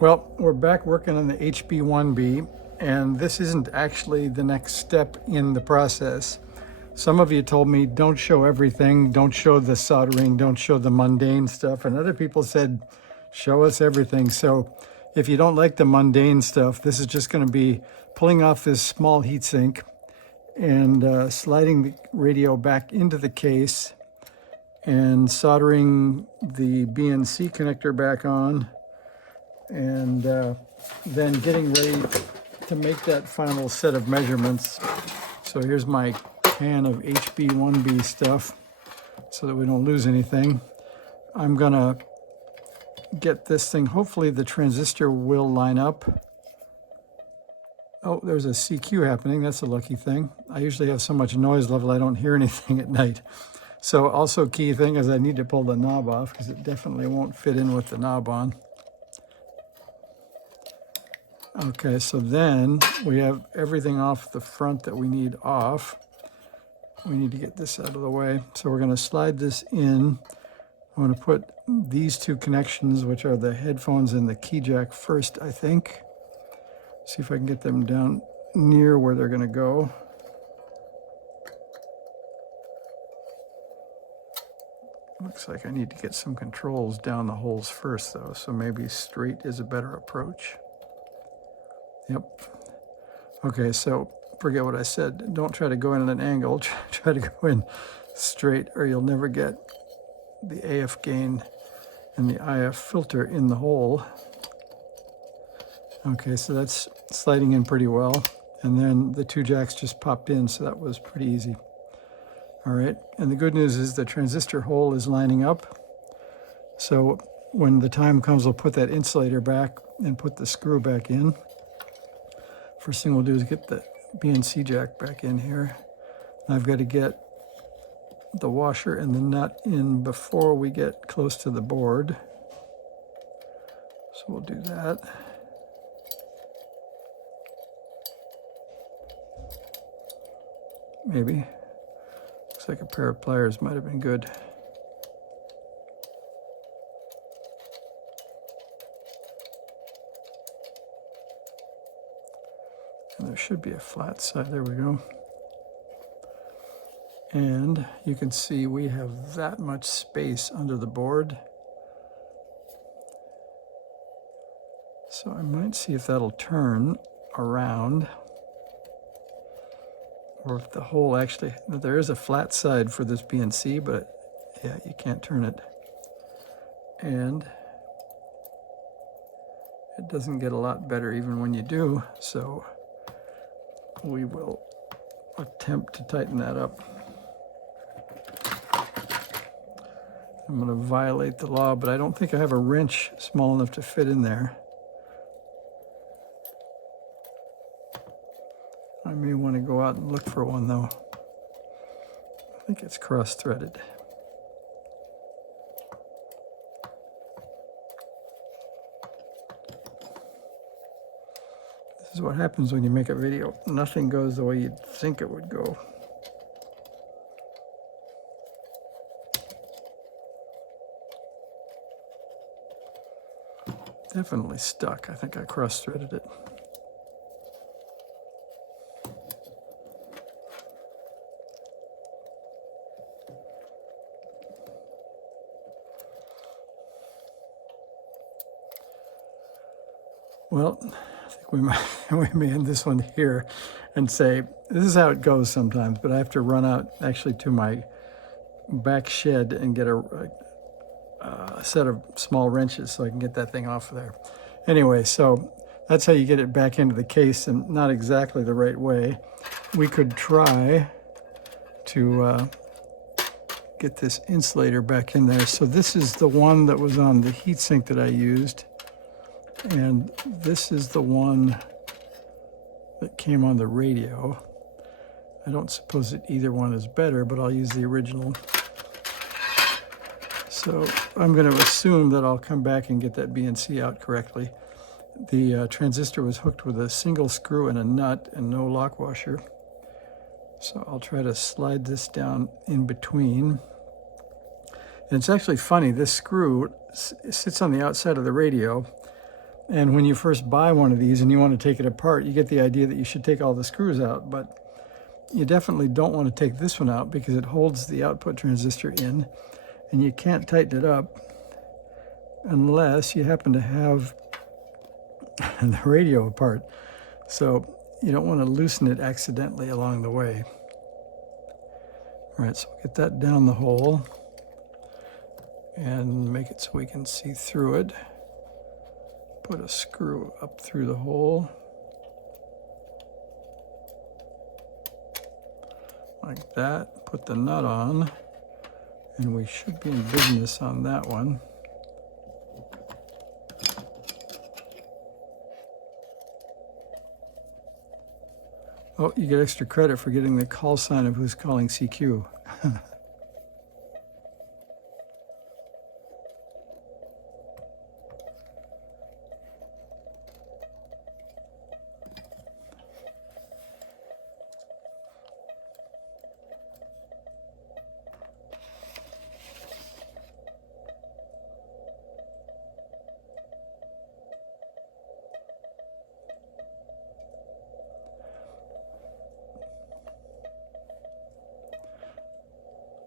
Well, we're back working on the HB-1B, and this isn't actually the next step in the process. Some of you told me don't show everything, don't show the soldering, don't show the mundane stuff, and other people said show us everything. So if you don't like the mundane stuff, this is just going to be pulling off this small heatsink and sliding the radio back into the case and soldering the BNC connector back on, and then getting ready to make that final set of measurements. So here's my can of HB-1B stuff so that we don't lose anything. I'm gonna get this thing, hopefully the transistor will line up. Oh, there's a CQ happening, that's a lucky thing. I usually have so much noise level I don't hear anything at night. So also key thing is I need to pull the knob off because it definitely won't fit in with the knob on. Okay, so then we have everything off the front that we need off. We need to get this out of the way. So we're going to slide this in. I'm going to put these two connections, which are the headphones and the key jack, first, I think. See if I can get them down near where they're going to go. Looks like I need to get some controls down the holes first, though, so maybe straight is a better approach. Yep. Okay, so forget what I said. Don't try to go in at an angle. Try to go in straight, or you'll never get the AF gain and the IF filter in the hole. Okay, so that's sliding in pretty well. And then the two jacks just popped in, so that was pretty easy. All right, and the good news is the transistor hole is lining up. So when the time comes, we'll put that insulator back and put the screw back in. First thing we'll do is get the BNC jack back in here. I've got to get the washer and the nut in before we get close to the board. So we'll do that. Maybe. Looks like a pair of pliers might have been good. And there should be a flat side. There we go. And you can see we have that much space under the board. So I might see if that'll turn around, or if the hole actually, there is a flat side for this BNC, but yeah, you can't turn it. And it doesn't get a lot better even when you do, so we will attempt to tighten that up. I'm going to violate the law, but I don't think I have a wrench small enough to fit in there. I may want to go out and look for one, though. I think it's cross-threaded. This is what happens when you make a video. Nothing goes the way you'd think it would go. Definitely stuck. I think I cross-threaded it. Well, I think we may end this one here and say, this is how it goes sometimes, but I have to run out actually to my back shed and get a set of small wrenches so I can get that thing off of there. Anyway, so that's how you get it back into the case, and not exactly the right way. We could try to get this insulator back in there. So this is the one that was on the heatsink that I used. And this is the one that came on the radio. I don't suppose that either one is better, but I'll use the original. So I'm going to assume that I'll come back and get that BNC out correctly. The transistor was hooked with a single screw and a nut and no lock washer. So I'll try to slide this down in between. And it's actually funny, this screw sits on the outside of the radio, And when you first buy one of these and you want to take it apart, you get the idea that you should take all the screws out, but you definitely don't want to take this one out because it holds the output transistor in, and you can't tighten it up unless you happen to have the radio apart. So you don't want to loosen it accidentally along the way. All right, so we'll get that down the hole and make it so we can see through it. Put a screw up through the hole, like that. Put the nut on, and we should be in business on that one. Oh, you get extra credit for getting the call sign of who's calling CQ.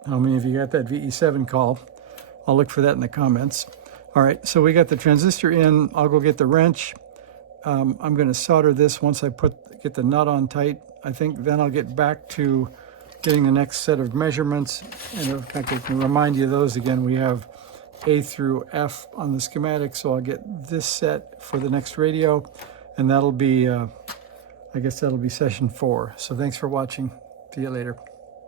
How many of you got that VE7 call? I'll look for that in the comments. All right, so we got the transistor in. I'll go get the wrench. I'm going to solder this once I get the nut on tight. I think then I'll get back to getting the next set of measurements. And in fact, I can remind you of those again. We have A through F on the schematic, so I'll get this set for the next radio, and that'll be, I guess that'll be session 4. So thanks for watching. See you later.